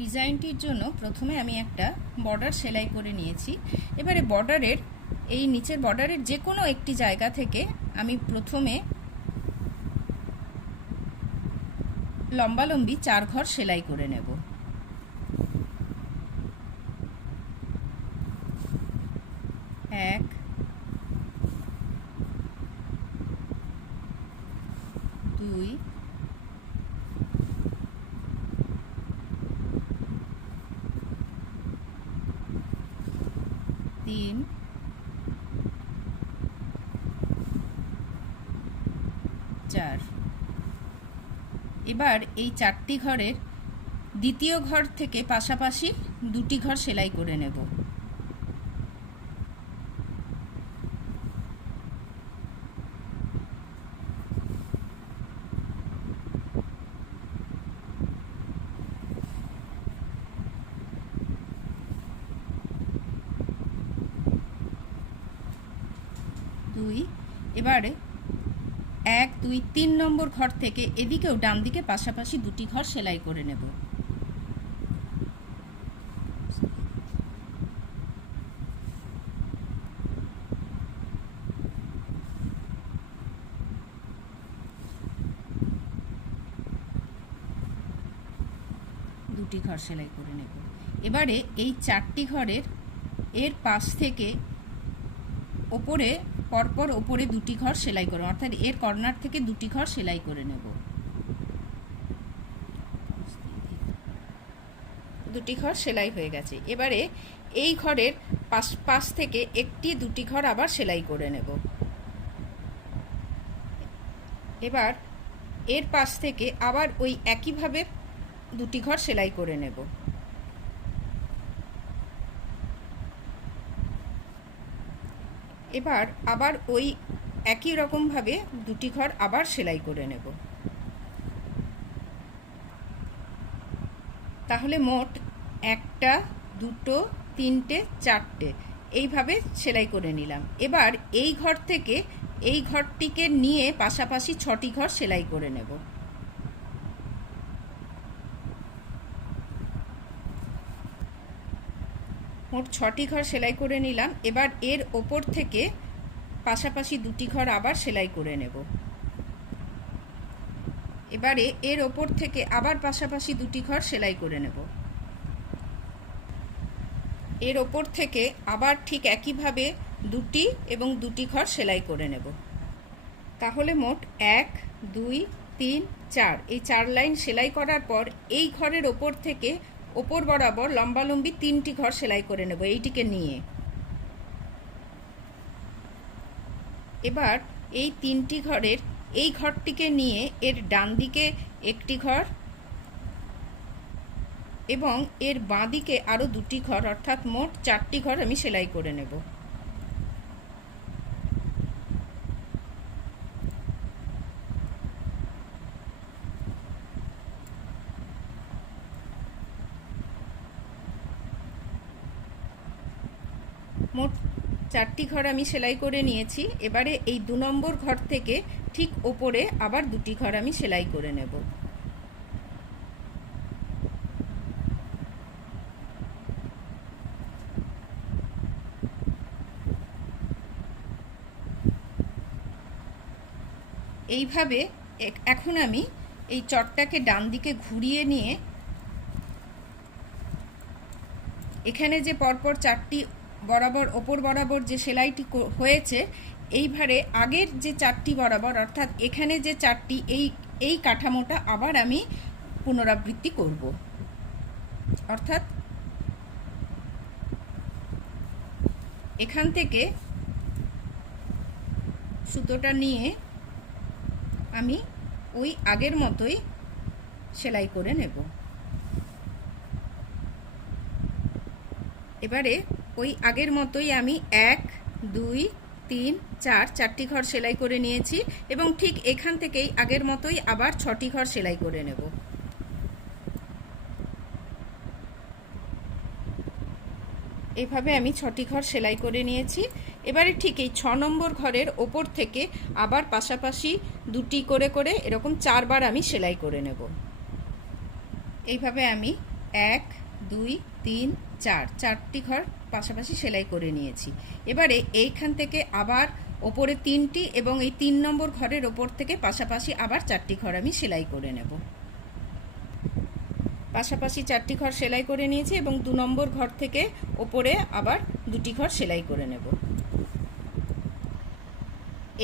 ডিজাইনটির জন্য প্রথমে আমি একটা বর্ডার সেলাই করে নিয়েছি। এবারে বর্ডারের এই নিচের বর্ডারের যে কোনো একটি জায়গা থেকে আমি প্রথমে লম্বালম্বি 4 ঘর সেলাই করে নেব। এক, দুই, তিন, চার। এবার এই 4টি ঘরের দ্বিতীয় ঘর থেকে পাশাপাশি 2টি ঘর সেলাই করে নেব। দুই। এবারে 1, 2, 3 নম্বর ঘর থেকে এদিকেও ডান দিকে পাশাপাশি 2টি ঘর সেলাই করে নেব। দুটি ঘর সেলাই করে নেব। এবারে এই 4টি ঘরের এর পাশ থেকে ওপরে পরপর ওপরে 2টি ঘর সেলাই করব, অর্থাৎ এর কর্নার থেকে 2টি ঘর সেলাই করে নেব। 2টি ঘর সেলাই হয়ে গেছে। এবারে এই ঘরের পাশ থেকে 2টি ঘর আবার সেলাই করে নেব। এবার এর পাশ থেকে আবার ওই একইভাবে 2টি ঘর সেলাই করে নেব। এবার আবার ওই একই রকমভাবে 2টি ঘর আবার সেলাই করে নেব। তাহলে মোট 1টা, 2টো, 3টে, 4টে এইভাবে সেলাই করে নিলাম। এবার এই ঘর থেকে এই ঘরটিকে নিয়ে পাশাপাশি 6টি ঘর সেলাই করে নেব। মোট 6টি ঘর সেলাই করে নিলাম। এবার এর ওপর থেকে পাশাপাশি 2টি ঘর আবার সেলাই করে নেব। এবারে এর ওপর থেকে আবার পাশাপাশি 2টি ঘর সেলাই করে নেব। এর ওপর থেকে আবার ঠিক একইভাবে 2টি এবং 2টি ঘর সেলাই করে নেব। তাহলে মোট 1, 2, 3, 4 এই 4 লাইন সেলাই করার পর এই ঘরের ওপর থেকে ওপর বরাবর লম্বালম্বি 3টি ঘর সেলাই করে নেব এইটিকে নিয়ে। এবার এই 3টি ঘরের এই ঘরটিকে নিয়ে এর ডান দিকে 1টি ঘর এবং এর বাঁ দিকে আরও 2টি ঘর, অর্থাৎ মোট 4টি ঘর আমি সেলাই করে নেব। মোট 4টি ঘর আমি সেলাই করে নিয়েছি। এবারে এই 2 নম্বর ঘর থেকে ঠিক ওপরে আবার 2টি ঘর আমি সেলাই করে নেব। এইভাবে এখন আমি এই চটটাকে ডান দিকে ঘুরিয়ে নিয়ে এখানে যে পরপর 4টি বরাবর ওপর বরাবর যে সেলাইটি হয়েছে এইভাবে আগের যে 4টি বরাবর, অর্থাৎ এখানে যে 4টি এই কাঠামোটা আবার আমি পুনরাবৃত্তি করব। অর্থাৎ এখান থেকে সুতোটা নিয়ে আমি ওই আগের মতোই সেলাই করে নেব। এবারে ওই আগের মতোই আমি 1, 2, 3, 4 4টি ঘর সেলাই করে নিয়েছি এবং ঠিক এখান থেকেই আগের মতোই আবার 6টি ঘর সেলাই করে নেব। এভাবে আমি 6টি ঘর সেলাই করে নিয়েছি। এবারে ঠিক এই 6 নম্বর ঘরের ওপর থেকে আবার পাশাপাশি 2টি করে করে এরকম 4বার আমি সেলাই করে নেব। এইভাবে আমি 1 2 3 4 চারটি ঘর পাশাপাশি সেলাই করে নিয়েছি। এবারে এইখান থেকে আবার ওপরে 3টি এবং এই 3 নম্বর ঘরের ওপর থেকে পাশাপাশি আবার 4টি ঘর আমি সেলাই করে নেব। পাশাপাশি 4টি ঘর সেলাই করে নিয়েছি এবং 2 নম্বর ঘর থেকে ওপরে আবার 2টি ঘর সেলাই করে নেব।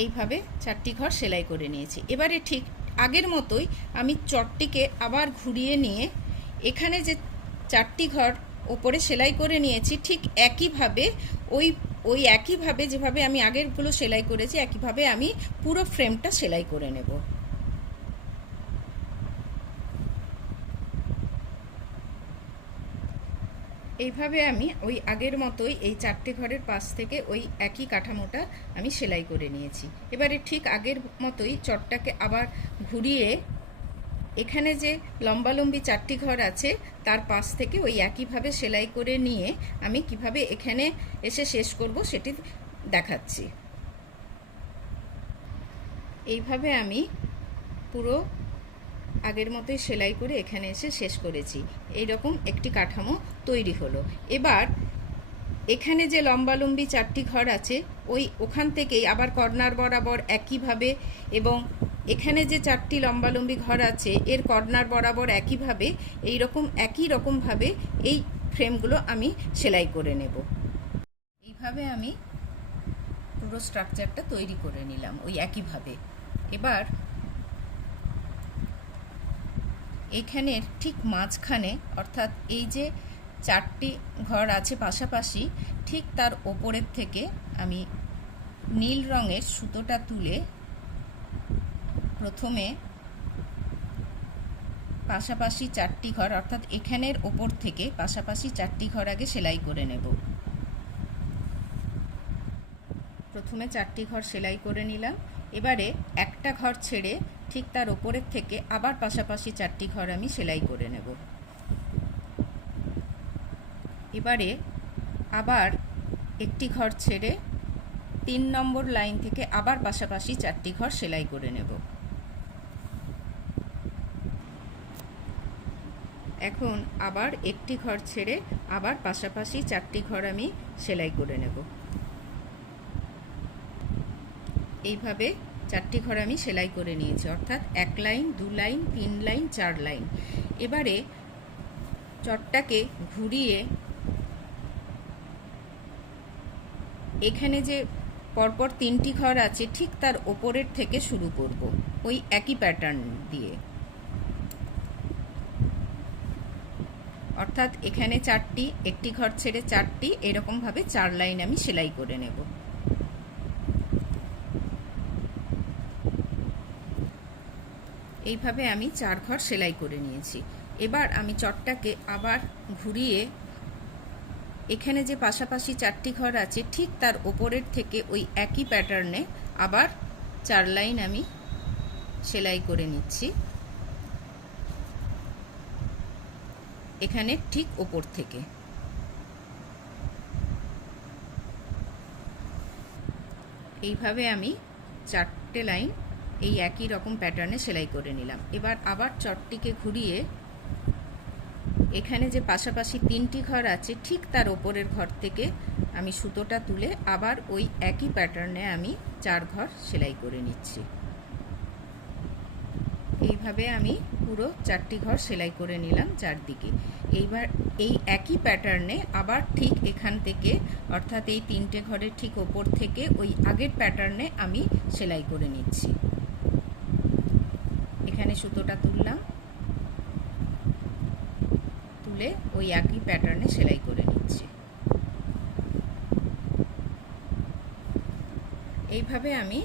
এইভাবে 4টি ঘর সেলাই করে নিয়েছি। এবারে ঠিক আগের মতোই আমি চটটিকে আবার ঘুরিয়ে নিয়ে এখানে যে 4টি ঘর ওপরে সেলাই করে নিয়েছি ঠিক একইভাবে ওই একইভাবে যেভাবে আমি আগেরগুলো সেলাই করেছি একইভাবে আমি পুরো ফ্রেমটা সেলাই করে নেব। এইভাবে আমি ওই আগের মতোই এই 4টে ঘরের পাশ থেকে ওই একই কাঠামোটা আমি সেলাই করে নিয়েছি। এবারে ঠিক আগের মতোই চটটাকে আবার ঘুরিয়ে এখানে যে লম্বালম্বি 4টি ঘর আছে তার পাশ থেকে ওই একইভাবে সেলাই করে নিয়ে আমি কিভাবে এখানে এসে শেষ করব সেটি দেখাচ্ছি। এইভাবে আমি পুরো আগের মতোই সেলাই করে এখানে এসে শেষ করেছি। এইরকম একটি কাঠামো তৈরি হলো। এবার এখানে যে লম্বালম্বি 4টি ঘর আছে ওখান থেকেই আবার কর্নার বরাবর একইভাবে এবং এখানে যে 4টি লম্বালম্বি ঘর আছে এর কর্নার বরাবর একইভাবে একই রকমভাবে এই ফ্রেমগুলো আমি সেলাই করে নেব। এইভাবে আমি পুরো স্ট্রাকচারটা তৈরি করে নিলাম ওই একইভাবে। এবার এখানের ঠিক মাঝখানে অর্থাৎ এই যে 4টি ঘর আছে পাশাপাশি ঠিক তার ওপরের থেকে আমি নীল রঙের সুতোটা তুলে প্রথমে পাশাপাশি 4টি ঘর অর্থাৎ এখানের ওপর থেকে পাশাপাশি 4টি ঘর আগে সেলাই করে নেব। প্রথমে 4টি ঘর সেলাই করে নিলাম। এবারে একটা ঘর ছেড়ে ঠিক তার ওপরের থেকে আবার পাশাপাশি 4টি ঘর আমি সেলাই করে নেব। এবারে আবার একটি ঘর ছেড়ে 3 নম্বর লাইন থেকে আবার পাশাপাশি 4টি ঘর সেলাই করে নেব। এখন আবার একটি ঘর ছেড়ে আবার পাশাপাশি 4টি ঘর আমি সেলাই করে নেব। এইভাবে 4টি ঘর আমি সেলাই করে নিয়েছি অর্থাৎ 1 লাইন 2 লাইন 3 লাইন 4 লাইন। এবারে চটটাকে ঘুরিয়ে এখানে যে পরপর 3টি ঘর আছে ঠিক তার ওপরের থেকে শুরু করব ওই একই প্যাটার্ন দিয়ে। অর্থাৎ এখানে 4টি একটি ঘর ছেড়ে 4টি এরকমভাবে 4 লাইন আমি সেলাই করে নেব। এইভাবে আমি 4 ঘর সেলাই করে নিয়েছি। এবার আমি চটটাকে আবার ঘুরিয়ে এখানে যে পাশাপাশি 4টি ঘর আছে ঠিক তার ওপরের থেকে ওই একই প্যাটার্নে আবার 4 লাইন আমি সেলাই করে নিচ্ছি এখানে ঠিক ওপর থেকে। এইভাবে আমি 4টে লাইন এই একই রকম প্যাটার্নে সেলাই করে নিলাম। এবার আবার চটটিকে ঘুরিয়ে এখানে যে পাশাপাশি 3টি ঘর আছে ঠিক তার ওপরের ঘর থেকে আমি সুতোটা তুলে আবার ওই একই প্যাটার্নে আমি 4 ঘর সেলাই করে নিচ্ছি। এইভাবে আমি পুরো 4টি ঘর সেলাই করে নিলাম চারদিকে। এইবার এই একই প্যাটার্নে আবার ঠিক এখান থেকে অর্থাৎ এই 3টে ঘরের ঠিক ওপর থেকে ওই আগের প্যাটার্নে আমি সেলাই করে নিচ্ছি। এখানে সুতোটা তুললাম, তুলে ওই একই প্যাটার্নে সেলাই করে নিচ্ছি। এইভাবে আমি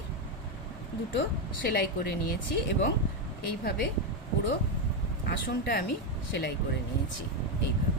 দুটো সেলাই করে নিয়েছি এবং এইভাবে পুরো আসনটা আমি সেলাই করে নিয়েছি এইভাবে।